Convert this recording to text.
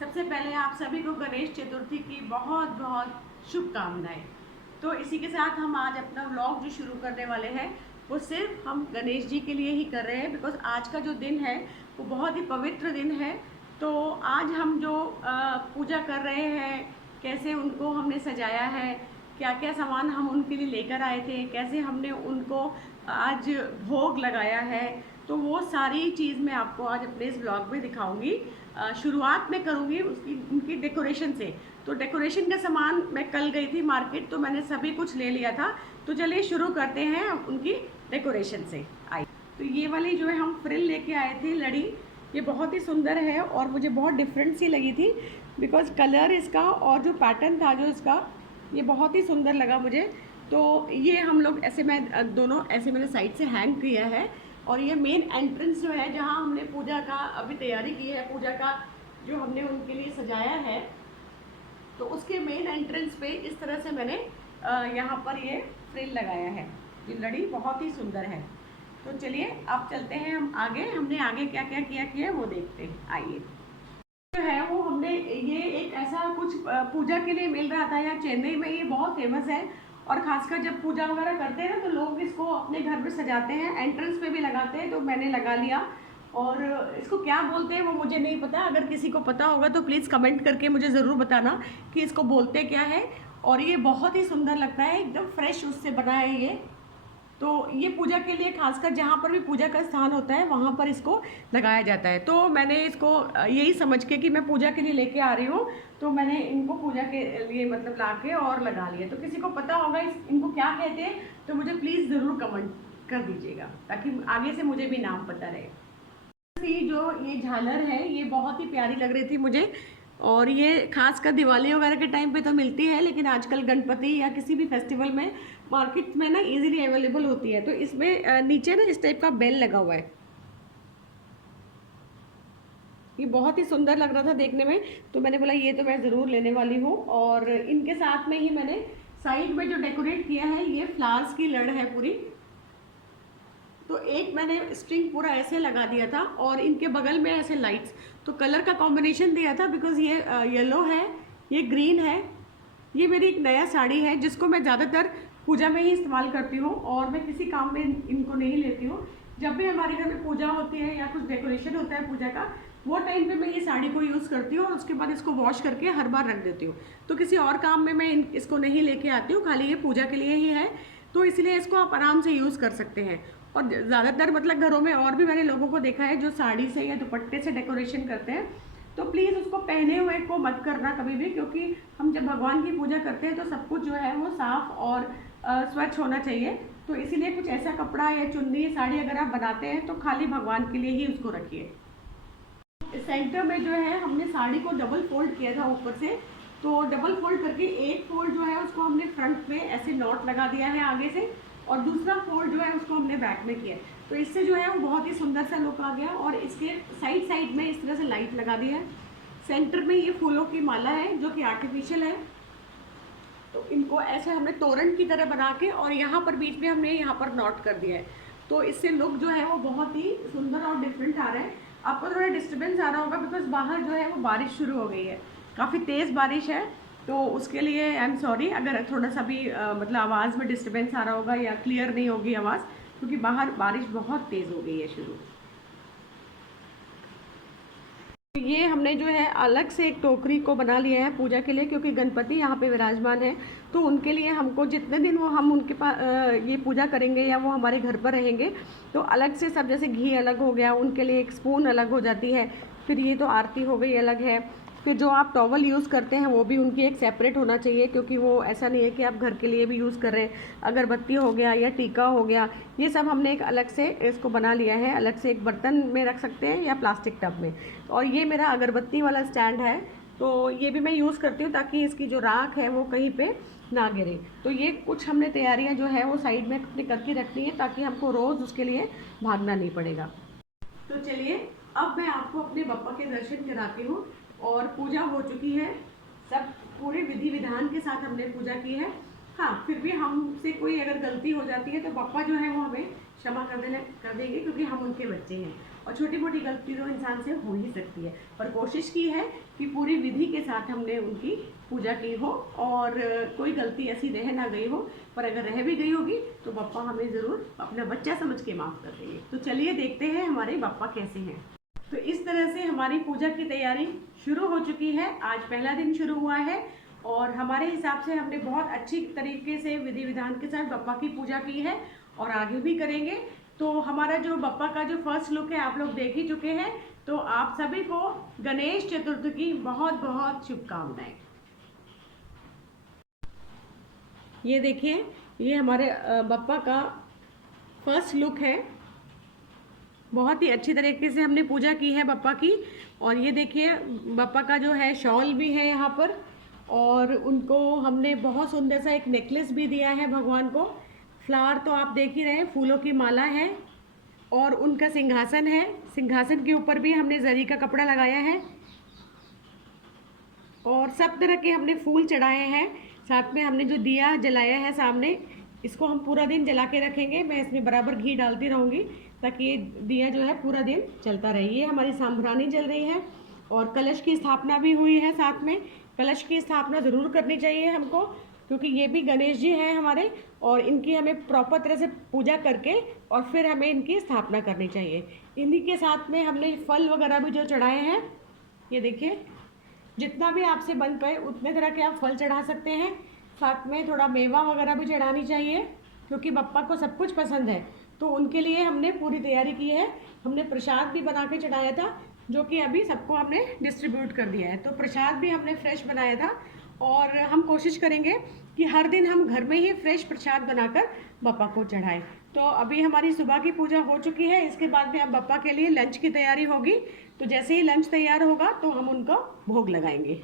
सबसे पहले आप सभी को गणेश चतुर्थी की बहुत बहुत शुभकामनाएं। तो इसी के साथ हम आज अपना व्लॉग जो शुरू करने वाले हैं वो सिर्फ हम गणेश जी के लिए ही कर रहे हैं, बिकॉज आज का जो दिन है वो बहुत ही पवित्र दिन है। तो आज हम जो पूजा कर रहे हैं, कैसे उनको हमने सजाया है, क्या क्या सामान हम उनके लिए लेकर आए थे, कैसे हमने उनको आज भोग लगाया है, तो वो सारी चीज़ मैं आपको आज अपने इस ब्लॉग में दिखाऊंगी। शुरुआत में करूँगी उसकी उनकी डेकोरेशन से। तो डेकोरेशन का सामान मैं कल गई थी मार्केट, तो मैंने सभी कुछ ले लिया था। तो चलिए शुरू करते हैं उनकी डेकोरेशन से। आई तो ये वाली जो है हम फ्रिल लेके आए थे लड़ी, ये बहुत ही सुंदर है और मुझे बहुत डिफरेंट सी लगी थी, बिकॉज कलर इसका और जो पैटर्न था जो इसका, ये बहुत ही सुंदर लगा मुझे। तो ये हम लोग ऐसे, मैं दोनों ऐसे मैंने साइड से हैंग किया है। और ये मेन एंट्रेंस जो है जहाँ हमने पूजा का अभी तैयारी की है, पूजा का जो हमने उनके लिए सजाया है, तो उसके मेन एंट्रेंस पे इस तरह से मैंने यहाँ पर ये फ्रिल लगाया है। ये लड़ी बहुत ही सुंदर है। तो चलिए अब चलते हैं हम आगे, हमने आगे क्या क्या किया है वो देखते हैं। आइए। जो है वो हमने ये एक ऐसा कुछ पूजा के लिए मिल रहा था, या चेन्नई में ये बहुत फेमस है, और खासकर जब पूजा वगैरह करते हैं ना तो लोग इसको अपने घर में सजाते हैं, एंट्रेंस पे भी लगाते हैं। तो मैंने लगा लिया। और इसको क्या बोलते हैं वो मुझे नहीं पता, अगर किसी को पता होगा तो प्लीज़ कमेंट करके मुझे ज़रूर बताना कि इसको बोलते क्या है। और ये बहुत ही सुंदर लगता है, एकदम फ्रेश उससे बना है ये। तो ये पूजा के लिए खासकर जहाँ पर भी पूजा का स्थान होता है वहाँ पर इसको लगाया जाता है। तो मैंने इसको यही समझ के कि मैं पूजा के लिए लेके आ रही हूँ, तो मैंने इनको पूजा के लिए मतलब ला के और लगा लिया। तो किसी को पता होगा इनको क्या कहते हैं तो मुझे प्लीज़ ज़रूर कमेंट कर दीजिएगा, ताकि आगे से मुझे भी नाम पता रहे। जो ये झालर है ये बहुत ही प्यारी लग रही थी मुझे, और ये खासकर दिवाली वगैरह के टाइम पे तो मिलती है, लेकिन आजकल गणपति या किसी भी फेस्टिवल में मार्केट में ना इजीली अवेलेबल होती है। तो इसमें नीचे ना इस टाइप का बेल लगा हुआ है, ये बहुत ही सुंदर लग रहा था देखने में, तो मैंने बोला ये तो मैं ज़रूर लेने वाली हूँ। और इनके साथ में ही मैंने साइड में जो डेकोरेट किया है ये फ्लावर्स की लड़ है पूरी। तो एक मैंने स्ट्रिंग पूरा ऐसे लगा दिया था और इनके बगल में ऐसे लाइट्स, तो कलर का कॉम्बिनेशन दिया था, बिकॉज ये येलो है, ये ग्रीन है। ये मेरी एक नया साड़ी है जिसको मैं ज़्यादातर पूजा में ही इस्तेमाल करती हूँ, और मैं किसी काम में इनको नहीं लेती हूँ। जब भी हमारे घर में पूजा होती है या कुछ डेकोरेशन होता है पूजा का, वो टाइम पे मैं ये साड़ी को यूज़ करती हूँ और उसके बाद इसको वॉश करके हर बार रख देती हूँ। तो किसी और काम में मैं इसको नहीं लेके आती हूँ, खाली ये पूजा के लिए ही है। तो इसलिए इसको आप आराम से यूज़ कर सकते हैं। और ज़्यादातर मतलब घरों में और भी मैंने लोगों को देखा है जो साड़ी से या दुपट्टे से डेकोरेशन करते हैं, तो प्लीज़ उसको पहने हुए को मत करना कभी भी, क्योंकि हम जब भगवान की पूजा करते हैं तो सब कुछ जो है वो साफ़ और स्वच्छ होना चाहिए। तो इसीलिए कुछ ऐसा कपड़ा या चुन्नी साड़ी अगर आप बनाते हैं तो खाली भगवान के लिए ही उसको रखिए। सेंटर में जो है हमने साड़ी को डबल फोल्ड किया था ऊपर से, तो डबल फोल्ड करके एक फोल्ड जो है उसको हमने फ्रंट में ऐसे नॉट लगा दिया है आगे से, और दूसरा फोल्ड जो है उसको हमने बैक में किया। तो इससे जो है वो बहुत ही सुंदर सा लुक आ गया। और इसके साइड साइड में इस तरह से लाइट लगा दी है। सेंटर में ये फूलों की माला है जो कि आर्टिफिशियल है, तो इनको ऐसे हमने तोरण की तरह बना के और यहाँ पर बीच में हमने यहाँ पर नॉट कर दिया है। तो इससे लुक जो है वो बहुत ही सुंदर और डिफरेंट आ रहा है। आपको थोड़ा डिस्टर्बेंस आ रहा होगा बिकॉज बाहर जो है वो बारिश शुरू हो गई है, काफ़ी तेज़ बारिश है। तो उसके लिए आई एम सॉरी अगर थोड़ा सा भी मतलब आवाज़ में डिस्टर्बेंस आ रहा होगा या क्लियर नहीं होगी आवाज़, क्योंकि बाहर बारिश बहुत तेज़ हो गई है शुरू। ये हमने जो है अलग से एक टोकरी को बना लिया है पूजा के लिए, क्योंकि गणपति यहाँ पे विराजमान है। तो उनके लिए हमको जितने दिन वो हम उनके पास ये पूजा करेंगे या वो हमारे घर पर रहेंगे, तो अलग से सब, जैसे घी अलग हो गया, उनके लिए एक स्पून अलग हो जाती है। फिर ये तो आरती हो गई अलग है। फिर जो आप टॉवल यूज़ करते हैं वो भी उनकी एक सेपरेट होना चाहिए, क्योंकि वो ऐसा नहीं है कि आप घर के लिए भी यूज़ कर रहे हैं। अगरबत्ती हो गया या टीका हो गया, ये सब हमने एक अलग से इसको बना लिया है। अलग से एक बर्तन में रख सकते हैं या प्लास्टिक टब में। और ये मेरा अगरबत्ती वाला स्टैंड है, तो ये भी मैं यूज़ करती हूँ ताकि इसकी जो राख है वो कहीं पे ना गिरे। तो ये कुछ हमने तैयारियाँ जो है वो साइड में अपनी करके रखनी है, ताकि हमको रोज़ उसके लिए भागना नहीं पड़ेगा। तो चलिए अब मैं आपको अपने बप्पा के दर्शन कराती हूँ। और पूजा हो चुकी है, सब पूरे विधि विधान के साथ हमने पूजा की है। हाँ, फिर भी हमसे कोई अगर गलती हो जाती है तो बप्पा जो है वो हमें क्षमा कर देंगे, क्योंकि हम उनके बच्चे हैं। और छोटी मोटी गलती तो इंसान से हो ही सकती है, पर कोशिश की है कि पूरी विधि के साथ हमने उनकी पूजा की हो और कोई गलती ऐसी रह ना गई हो। पर अगर रह भी गई होगी तो बप्पा हमें ज़रूर अपना बच्चा समझ के माफ़ कर देंगे। तो चलिए देखते हैं हमारे बप्पा कैसे हैं। तो इस तरह से हमारी पूजा की तैयारी शुरू हो चुकी है। आज पहला दिन शुरू हुआ है और हमारे हिसाब से हमने बहुत अच्छी तरीके से विधि विधान के साथ बप्पा की पूजा की है और आगे भी करेंगे। तो हमारा जो बप्पा का जो फर्स्ट लुक है आप लोग देख ही चुके हैं। तो आप सभी को गणेश चतुर्थी की बहुत बहुत शुभकामनाएं। ये देखिए, ये हमारे बप्पा का फर्स्ट लुक है। बहुत ही अच्छी तरीके से हमने पूजा की है बप्पा की। और ये देखिए, बप्पा का जो है शॉल भी है यहाँ पर और उनको हमने बहुत सुंदर सा एक नेकलेस भी दिया है भगवान को। फ्लावर तो आप देख ही रहे हैं, फूलों की माला है और उनका सिंहासन है। सिंहासन के ऊपर भी हमने जरी का कपड़ा लगाया है और सब तरह के हमने फूल चढ़ाए हैं। साथ में हमने जो दिया जलाया है सामने, इसको हम पूरा दिन जला के रखेंगे। मैं इसमें बराबर घी डालती रहूँगी ताकि ये दिया जो है पूरा दिन चलता रहे। ये हमारी सांभरानी जल रही है और कलश की स्थापना भी हुई है। साथ में कलश की स्थापना ज़रूर करनी चाहिए हमको, क्योंकि ये भी गणेश जी हैं हमारे और इनकी हमें प्रॉपर तरह से पूजा करके और फिर हमें इनकी स्थापना करनी चाहिए। इन्हीं के साथ में हमने फल वगैरह भी जो चढ़ाए हैं, ये देखिए, जितना भी आपसे बन पाए उतने तरह के आप फल चढ़ा सकते हैं। साथ में थोड़ा मेवा वगैरह भी चढ़ानी चाहिए, क्योंकि बप्पा को सब कुछ पसंद है। तो उनके लिए हमने पूरी तैयारी की है। हमने प्रसाद भी बना के चढ़ाया था, जो कि अभी सबको हमने डिस्ट्रीब्यूट कर दिया है। तो प्रसाद भी हमने फ्रेश बनाया था और हम कोशिश करेंगे कि हर दिन हम घर में ही फ्रेश प्रसाद बनाकर बप्पा को चढ़ाएं। तो अभी हमारी सुबह की पूजा हो चुकी है। इसके बाद में अब बप्पा के लिए लंच की तैयारी होगी। तो जैसे ही लंच तैयार होगा तो हम उनको भोग लगाएंगे।